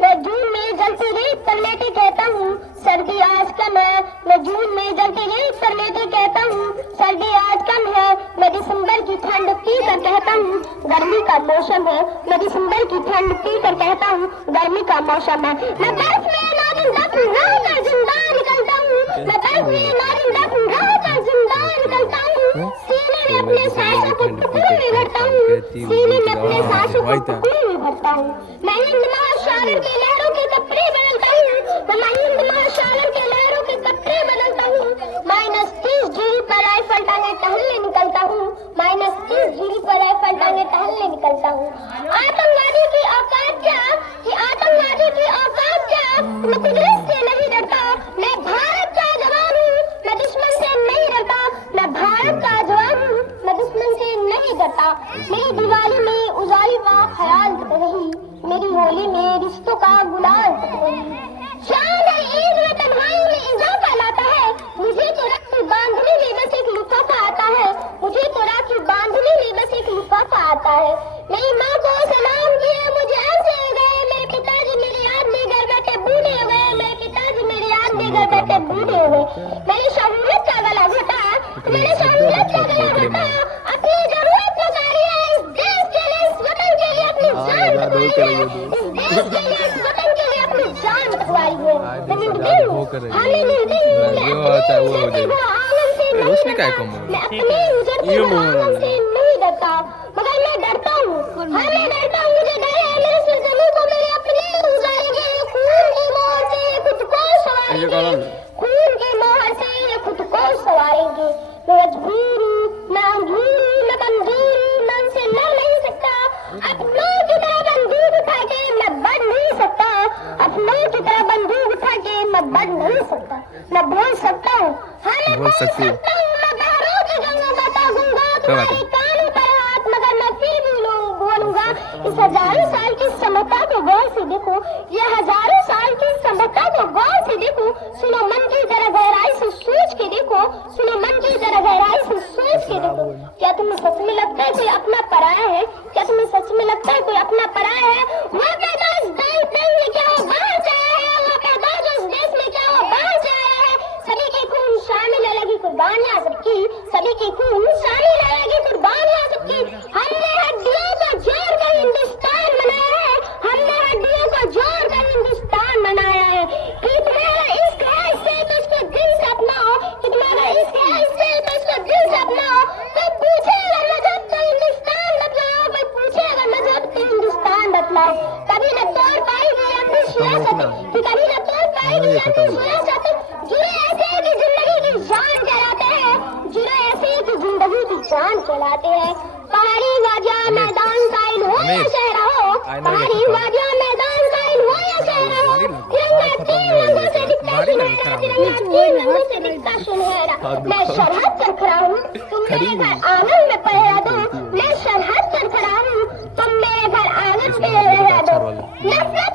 मैं जून में जलती रेत पर लेटे कहता हूँ सर्दी आज कम है। मैं जून में जलती रेत पर लेटे कहता हूँ सर्दी आज कम है। मैं दिसंबर की ठंड पी कर कहता हूँ गर्मी का मौसम है। मैं दिसंबर की ठंड पी कर कहता हूँ गर्मी का मौसम है। मैं बर्फ में नागिन तक रह कर जिंदा निकलता हूँ। मैं बर्फ में नागिन तक रह कर जिंदा निकलता हूँ। सीने में अपने सांसों को टुकड़ों में भरता हूँ। सीने में अपने सांसों को टुकड़ों में भरता हूँ। मैं हिंद महासागर की लहरों के कपड़े बदलता हूँ। मैं हिंद महासागर के लहरों के कपड़े बदलता हूँ। -30 डिग्री पर आईफल टांगे टहलने निकलता हूँ। -30 डिग्री पर आईफल टांगे टहलने निकलता हूँ। आतंकवादी की औकात क्या कि आतंकवादी की औकात क्या। मैं कुदरत से नहीं डरता। मैं भारत का जवान हूँ। मैं दुश्मन से नहीं डरता। मैं भारत का जवान हूँ। मैं दुश्मन से नहीं डरता। मेरी दिवाली में उजाली का ख्याल तक नहीं। मेरी होली में रिश्तों का गुलाल तक नहीं। शान ईद में तन्हाई में इजाफा लाता है। मुझे तो राखी बांधने में बस एक लिफाफा आता है। मुझे तो राखी बांधने में बस एक लिफाफा आता है। मेरी माँ को सलाम किया मुझे ऐसे गए। मेरे पिताजी मेरी याद में घर बैठे बूढ़े हो गए। मेरे पिताजी मेरी याद में घर बैठे बूढ़े हो गए। मैंने शहूरियत का गला घोटा। मैंने शहूरियत का गला घोटा। अपनी जरूरत पुकारी है इस देश के लिए इस वतन के लिए अपनी जान तकवाई है। इस देश के लिए इस वतन के लिए अपनी जान तकवाई है। मैं निर्दयी हूँ। हमें निर्दयी हूँ। मैं अपनी आंगन से नहीं डरता। मैं अपने उजड़ते आंगन से नहीं डरता मगर मैं डरता हूँ। हाँ मैं डरता हूँ। मुझे डर है मेरे सिरजमी को मेरे अपने उजाड़ेंगे। खून की मोहर से खुद को सवारेंगे। खून की मोहर से खुद को सवारेंगे। मैं मजबूर हूँ। मैं अंगूर हूँ। मैं बंदूर हूँ। मैं उनसे लड़ नहीं सकता। अपनों की तरह बंदूक उठा के मैं बढ़ नहीं सकता। अपनों की तरह बंदूक उठा के मैं बढ़ नहीं सकता। मैं बोल सकता हूँ। हाँ मैं बोल सकता हूँ। मैं बहरों की गंगा बता दूंगा तुम्हारे कानों पर हाथ मगर मैं फिर भी बोलूंगा। इस हजारों साल की समता को गौर से देखो। ये हजारों साल की समता को गौर से देखो। सुनो मन की जरा गहराई से सोच के देखो। सुनो मन की जरा गहराई से सोच के देखो। क्या तुम्हें सच में लगता है कोई अपना पराया है। क्या तुम्हें सच में लगता है कोई अपना पराया है। वो पैदा इस देश में क्या वो बाहर से आया है। वो पैदा जो इस देश में क्या वो बाहर से आया है। सभी के खून शामिल अलग कुर्बानियां सबकी। सभी की खून शामिल अलग कुर्बानियां सबकी। हमने हड्डियों को जोड़ कर हिंदुस्तान बनाया है। हमने हड्डियों को जोड़ कर हिंदुस्तान बनाया है। कि तुम्हारा इश्क है इससे तो इसको दिल से अपनाओ। कि तुम्हारा इश्क है इससे तो इसको दिल से अपनाओ। कोई पूछे अगर मजहब तो हिंदुस्तान बतलाओ। कोई पूछे अगर मजहब तो हिंदुस्तान बतलाओ। कभी न तोड़ पाएगी अपनी सियासत। कि कभी न तोड़ पाएगी अपनी सियासत। जुड़े ऐसे कि जिंदगी की जान चलाते हैं। जुड़े ऐसे कि जिंदगी की जान चलाते हैं। पहाड़ी वादियां मैदान साइल हो या शहरा हो। पहाड़ी वादियां मैदान साइल हो या शहरा हो। तिरंगा 3 रंगों से दिखता सुनहरा। तिरंगा 3 रंगों से दिखता सुनहरा। मैं सरहद पर खड़ा हूँ तुम मेरे घर आंगन में पहरा दो। मैं सरहद पर खड़ा हूँ तुम मेरे घर आंगन में पहरा दो। नफरत